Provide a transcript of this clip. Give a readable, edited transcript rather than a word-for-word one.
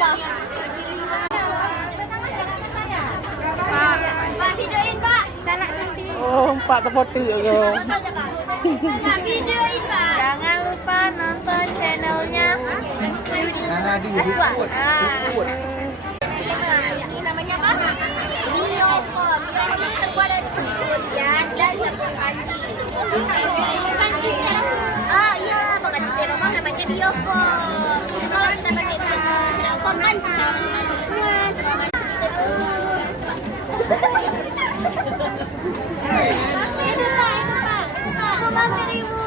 apa? Pak, videoin Pak. Sana sendiri. Oh, Pak terfoto ya. Pak, videoin Pak. Jangan lupa nonton channelnya Aswa. Ini namanya apa? Biofon. Ini terbuat dari durian dan tepung kanji. Ah iya, pengganti styrofoam namanya biofon. Kalau kita pakai styrofoam kan bisa mengandung bunga, sama masih terus. Rumah 1000.